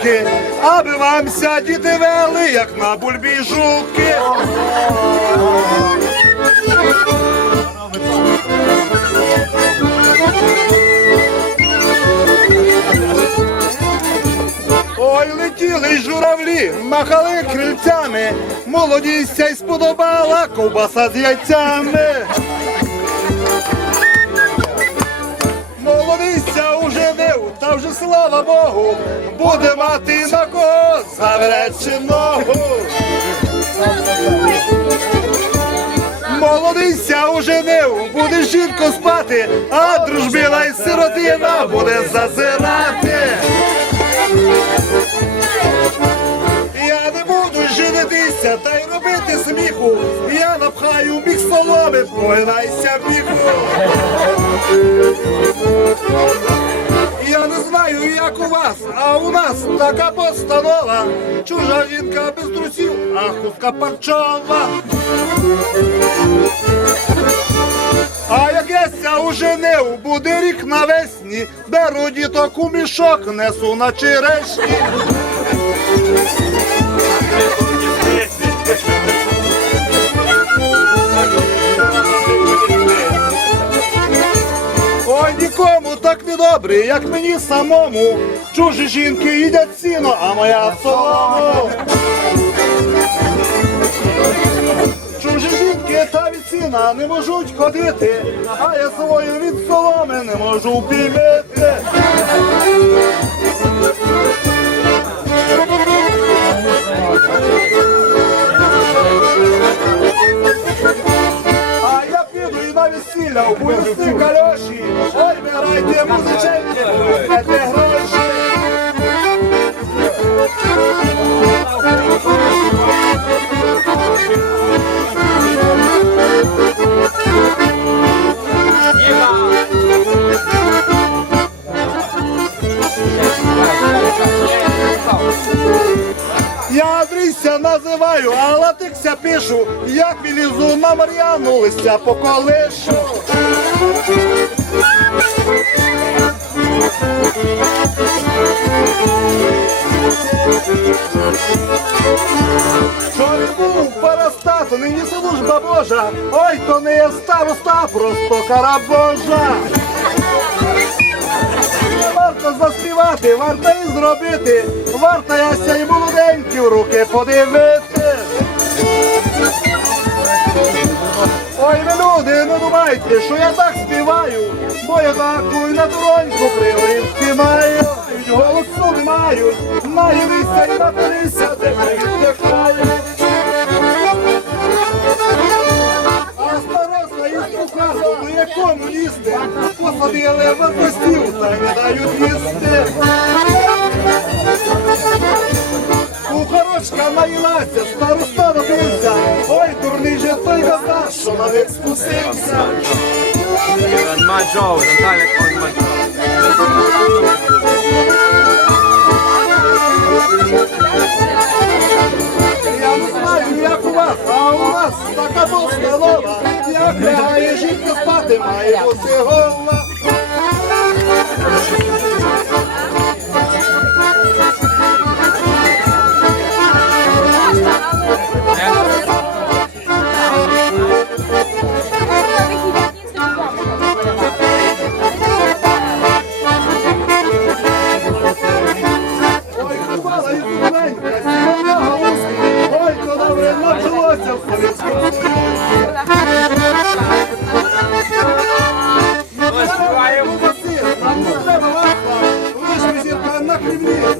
руки, аби вам ся діти вели, як на бульбі жуки. Ой, летіли журавлі, махали крильцями, молодість й сподобала ковбаса з яйцями. Та вже слава Богу, буде мати на кого заверечи ногу. Молодиця уженив, буде жінко спати, а дружбіна й сиротина буде зазирати. Я не буду женитися та й робити сміху. Я напхаю міг соломи, погинайся міху. Не знаю, як у вас, а у нас така постанова. Чужа жінка без трусів, а хустка парчова. А як я ся уженив, буде рік навесні, беру діток у мішок, несу на черешні. Добре, як мені самому. Чужі жінки їдять сіно, а моя солому. Чужі жінки та від сіна не можуть ходити, а я свою від соломи не можу пімити. На весілля у поясні кальоші. Ой, виграйте музиченьки, купите гроші. Я Андрійся називаю, а латикся пишу, як вилізу на Мар'яну, листя поколишу. Служба Божа, ой, то не є староста, просто кара Божа. Варто заспівати, варто і зробити, варто яся і молоденькі в руки подивити. Ой, ви люди, не думайте, що я так співаю, бо я таку і на дуроньку криворівці маю, голосу не маю, наїлися і напилися, тепер віддихаю. А комуністи, посадили в постів та не дають їсти. Кухарочка наїлася, староста добився, ой, дурний же той газда, що на них спустився. My job, Наталя Aí você rola.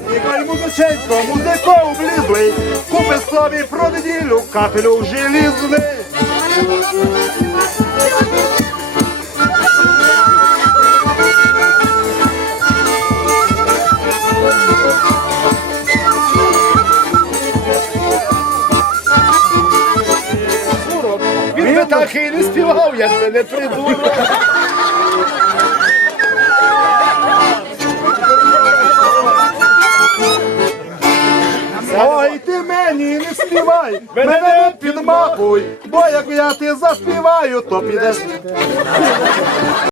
Нехай музиченько, музико облізлий, купи собі про неділю, капелю желізний. Він би так і не співав, якби не придурок. Мені не співай, мене не підмахуй, бо як я ти заспіваю, то підеш.